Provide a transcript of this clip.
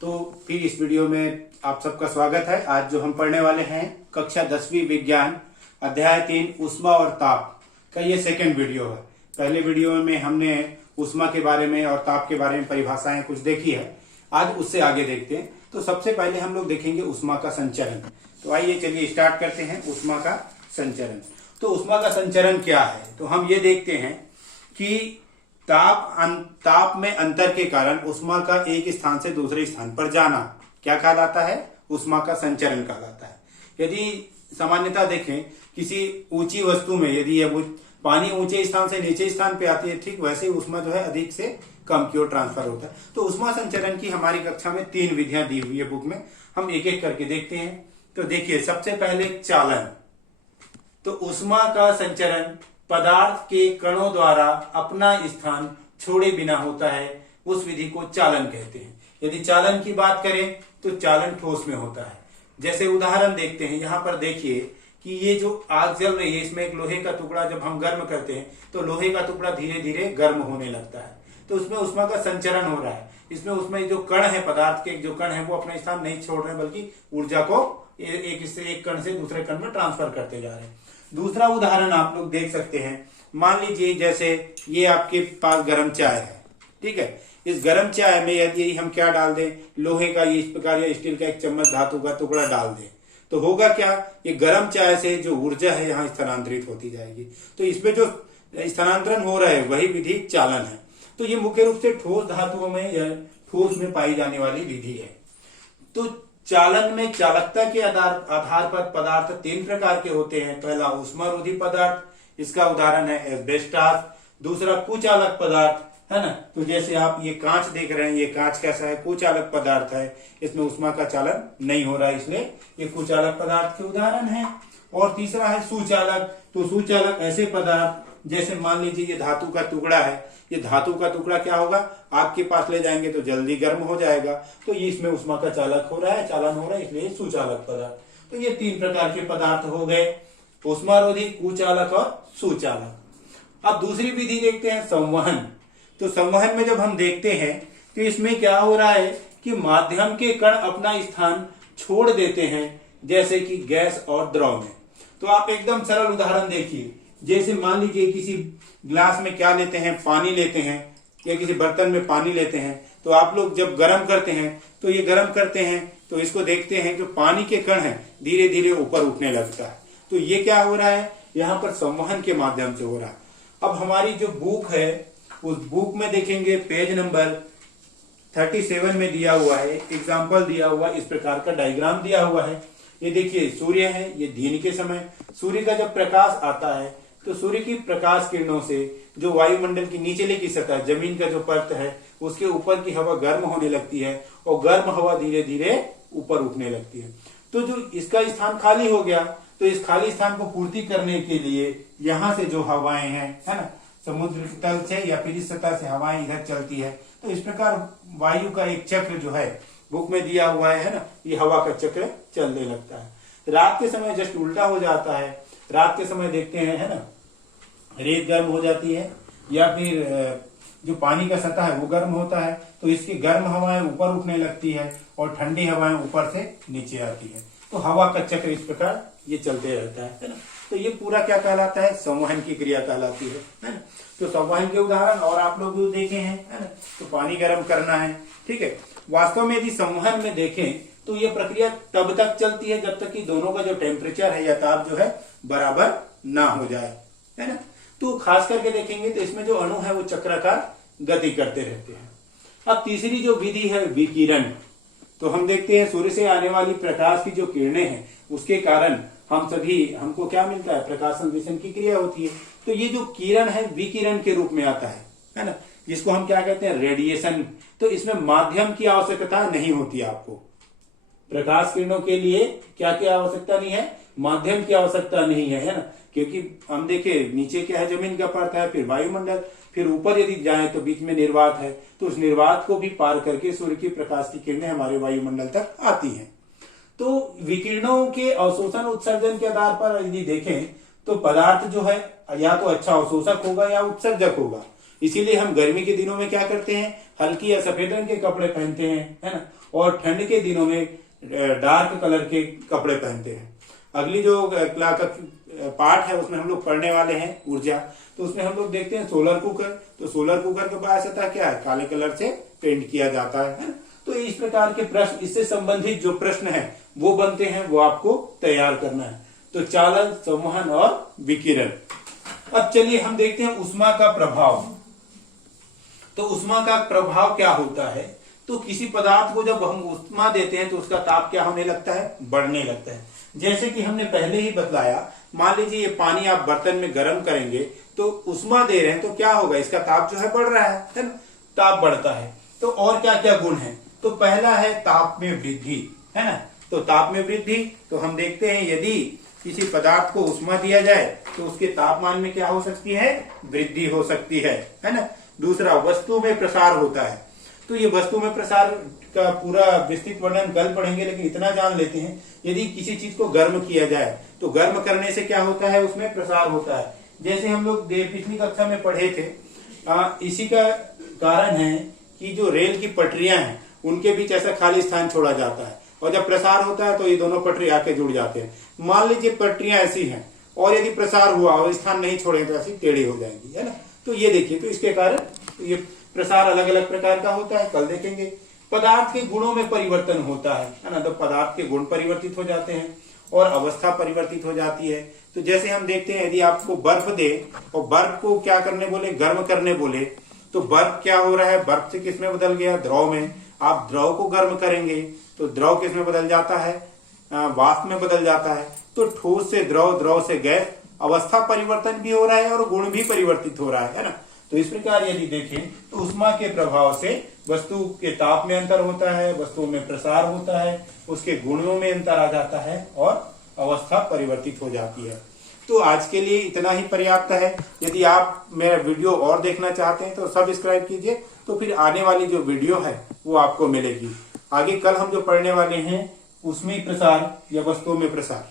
तो फिर इस वीडियो में आप सबका स्वागत है। आज जो हम पढ़ने वाले हैं कक्षा 10वीं विज्ञान अध्याय 3 ऊष्मा और ताप का ये सेकंड वीडियो है। पहले वीडियो में हमने ऊष्मा के बारे में और ताप के बारे में परिभाषाएं कुछ देखी है। आज उससे आगे देखते हैं। तो सबसे पहले हम लोग देखेंगे ऊष्मा का संचरण। तो आइए चलिए स्टार्ट करते हैं ऊष्मा का संचरण। तो ऊष्मा का संचरण क्या है? तो हम ये देखते हैं कि ताप में अंतर के कारण ऊष्मा का एक स्थान से दूसरे स्थान पर जाना क्या कहलाता है? ऊष्मा का संचरण कहलाता है। यदि सामान्यतः देखें किसी ऊंची वस्तु में यदि यह पानी ऊंचे स्थान से नीचे स्थान पे आती है, ठीक वैसे ही ऊष्मा जो है अधिक से कम की ओर ट्रांसफर होता है। तो ऊष्मा संचरण की हमारी कक्षा में 3 विधियां दी हुई है बुक में। हम एक एक करके देखते हैं। तो देखिए, सबसे पहले चालन। तो ऊष्मा का संचरण पदार्थ के कणों द्वारा अपना स्थान छोड़े बिना होता है, उस विधि को चालन कहते हैं। यदि चालन की बात करें तो चालन ठोस में होता है। जैसे उदाहरण देखते हैं, यहाँ पर देखिए कि ये जो आग जल रही है, इसमें एक लोहे का टुकड़ा जब हम गर्म करते हैं तो लोहे का टुकड़ा धीरे धीरे गर्म होने लगता है। तो उसमें ऊष्मा का संचरण हो रहा है। इसमें उसमें जो कण है, पदार्थ के जो कण है, वो अपना स्थान नहीं छोड़ रहे बल्कि ऊर्जा को एक कण से दूसरे कण में ट्रांसफर करते जा रहे हैं। दूसरा उदाहरण आप लोग देख सकते हैं। मान लीजिए जैसे ये आपके पास गर्म चाय है, ठीक है। इस गर्म चाय में यदि हम क्या डाल दें, लोहे का इस प्रकार या स्टील का एक चम्मच धातु का टुकड़ा डाल दें, तो होगा क्या? ये गर्म चाय से जो ऊर्जा है यहाँ स्थानांतरित होती जाएगी। तो इसमें जो स्थानांतरण हो रहा है वही विधि चालन है। तो ये मुख्य रूप से ठोस धातुओं में या ठोस में पाई जाने वाली विधि है। तो चालन में चालकता के आधार पर पदार्थ 3 प्रकार के होते हैं। पहला ऊष्मारोधी पदार्थ, इसका उदाहरण है एस्बेस्टॉस। दूसरा कुचालक पदार्थ, है ना। तो जैसे आप ये कांच देख रहे हैं, ये कांच कैसा है? कुचालक पदार्थ है। इसमें ऊष्मा का चालन नहीं हो रहा है, इसलिए ये कुचालक पदार्थ के उदाहरण है। और तीसरा है सुचालक। तो सुचालक ऐसे पदार्थ जैसे मान लीजिए ये धातु का टुकड़ा है, ये धातु का टुकड़ा क्या होगा, आग के पास ले जाएंगे तो जल्दी गर्म हो जाएगा। तो ये इसमें ऊष्मा का चालक हो रहा है, चालन हो रहा है, इसलिए सुचालक पदार्थ। तो ये 3 प्रकार के पदार्थ हो गए, ऊष्मारोधी, कुचालक और सुचालक। अब दूसरी विधि देखते हैं, संवहन। तो संवहन में जब हम देखते हैं तो इसमें क्या हो रहा है कि माध्यम के कण अपना स्थान छोड़ देते हैं, जैसे कि गैस और द्रव में। तो आप एकदम सरल उदाहरण देखिए। जैसे मान लीजिए किसी ग्लास में क्या लेते हैं, पानी लेते हैं, या किसी बर्तन में पानी लेते हैं। तो आप लोग जब गर्म करते हैं तो ये गर्म करते हैं तो इसको देखते हैं जो पानी के कण है धीरे धीरे ऊपर उठने लगता है। तो ये क्या हो रहा है? यहाँ पर संवहन के माध्यम से हो रहा है। अब हमारी जो बुक है, उस बुक में देखेंगे पेज नंबर 37 में दिया हुआ है, एग्जाम्पल दिया हुआ, इस प्रकार का डायग्राम दिया हुआ है। ये देखिए सूर्य है, ये दिन के समय सूर्य का जब प्रकाश आता है तो सूर्य की प्रकाश किरणों से जो वायुमंडल की निचले की सतह, जमीन का जो परत है, उसके ऊपर की हवा गर्म होने लगती है और गर्म हवा धीरे धीरे ऊपर उठने लगती है। तो जो इसका स्थान खाली हो गया, तो इस खाली स्थान को पूर्ति करने के लिए यहाँ से जो हवाएं हैं, है ना, समुद्र तल से या फिर इस सतह से हवाएं इधर चलती है। तो इस प्रकार वायु का एक चक्र जो है बुक में दिया हुआ है ना, ये हवा का चक्र चलने लगता है। रात के समय जस्ट उल्टा हो जाता है। रात के समय देखते हैं, है ना, रेत गर्म हो जाती है या फिर जो पानी का सतह है वो गर्म होता है। तो इसकी गर्म हवाएं ऊपर उठने लगती है और ठंडी हवाएं ऊपर से नीचे आती है। तो हवा का चक्र इस प्रकार ये चलते रहता है ना। तो ये पूरा क्या कहलाता है? संवहन की क्रिया कहलाती है ना। तो संवहन के उदाहरण और आप लोग भी देखे हैं, है ना। तो पानी गर्म करना है, ठीक है। वास्तव में यदि संवहन में देखें तो ये प्रक्रिया तब तक चलती है जब तक कि दोनों का जो टेम्परेचर है या ताप जो है बराबर ना हो जाए, है ना। तो खास करके देखेंगे तो इसमें जो अणु है वो चक्राकार गति करते रहते हैं। अब तीसरी जो विधि है विकिरण। तो हम देखते हैं सूर्य से आने वाली प्रकाश की जो किरणें हैं उसके कारण हमको क्या मिलता है? प्रकाश संश्लेषण की क्रिया होती है। तो ये जो किरण है विकिरण के रूप में आता है ना, जिसको हम क्या कहते हैं? रेडिएशन। तो इसमें माध्यम की आवश्यकता नहीं होती आपको। प्रकाश किरणों के लिए क्या क्या आवश्यकता नहीं है? माध्यम की आवश्यकता नहीं है ना। क्योंकि हम देखे नीचे क्या है, जमीन का परत है, फिर वायुमंडल, फिर ऊपर यदि जाए तो बीच में निर्वात है। तो उस निर्वात को भी पार करके सूर्य की प्रकाश की किरणें हमारे वायुमंडल तक आती हैं। तो विकिरणों के अवशोषण उत्सर्जन के आधार पर यदि देखें तो पदार्थ जो है या तो अच्छा अवशोषक होगा या उत्सर्जक होगा। इसीलिए हम गर्मी के दिनों में क्या करते हैं, हल्की या सफेद रंग के कपड़े पहनते हैं, है ना, और ठंड के दिनों में डार्क कलर के कपड़े पहनते हैं। अगली जो पार्ट है उसमें हम लोग पढ़ने वाले हैं ऊर्जा। तो उसमें हम लोग देखते हैं सोलर कुकर। तो सोलर कुकर के बायस सतह क्या है, काले कलर से पेंट किया जाता है ना? तो इस प्रकार के प्रश्न, इससे संबंधित जो प्रश्न है वो बनते हैं, वो आपको तैयार करना है। तो चालन, संवहन और विकिरण। अब चलिए हम देखते हैं ऊष्मा का प्रभाव। तो ऊष्मा का प्रभाव क्या होता है, तो किसी पदार्थ को जब हम ऊष्मा देते हैं तो उसका ताप क्या होने लगता है, बढ़ने लगता है। जैसे कि हमने पहले ही बतलाया, मान लीजिए ये पानी आप बर्तन में गर्म करेंगे तो ऊष्मा दे रहे हैं तो क्या होगा, इसका ताप जो है बढ़ रहा है ना, ताप बढ़ता है। तो और क्या क्या गुण है, तो पहला है ताप में वृद्धि, है ना। तो ताप में वृद्धि, तो हम देखते हैं यदि किसी पदार्थ को ऊष्मा दिया जाए तो उसके तापमान में क्या हो सकती है, वृद्धि हो सकती है ना। दूसरा, वस्तु में प्रसार होता है। तो ये वस्तु में प्रसार का पूरा विस्तृत वर्णन कल पढ़ेंगे, लेकिन इतना जान लेते हैं, यदि किसी चीज को गर्म किया जाए तो गर्म करने से क्या होता है, उसमें प्रसार होता है। जैसे हम लोग पिछली कक्षा में पढ़े थे, इसी का कारण है कि जो रेल की पटरियां हैं उनके बीच ऐसा खाली स्थान छोड़ा जाता है, और जब प्रसार होता है तो ये दोनों पटरी आके जुड़ जाते हैं। मान लीजिए पटरियां ऐसी हैं और यदि प्रसार हुआ और स्थान नहीं छोड़े तो ऐसी टेढ़ी हो जाएंगी, है ना। तो ये देखिए, तो इसके कारण ये प्रसार अलग अलग प्रकार का होता है, कल देखेंगे। पदार्थ के गुणों में परिवर्तन होता है ना, तो पदार्थ के गुण परिवर्तित हो जाते हैं और अवस्था परिवर्तित हो जाती है। तो जैसे हम देखते हैं, यदि आपको बर्फ दे और बर्फ को क्या करने बोले, गर्म करने बोले, तो बर्फ क्या हो रहा है, बर्फ से किस में बदल गया, द्रव में। आप द्रव को गर्म करेंगे तो द्रव किस में बदल जाता है, वाष्प में बदल जाता है। तो ठोस से द्रव, द्रव से गैस, अवस्था परिवर्तन भी हो रहा है और गुण भी परिवर्तित हो रहा है ना। तो इस प्रकार यदि देखें तो ऊष्मा के प्रभाव से वस्तु के ताप में अंतर होता है, वस्तुओं में प्रसार होता है, उसके गुणों में अंतर आ जाता है और अवस्था परिवर्तित हो जाती है। तो आज के लिए इतना ही पर्याप्त है। यदि आप मेरा वीडियो और देखना चाहते हैं तो सब्सक्राइब कीजिए, तो फिर आने वाली जो वीडियो है वो आपको मिलेगी। आगे कल हम जो पढ़ने वाले हैं, ऊष्मीय प्रसार या वस्तुओं में प्रसार।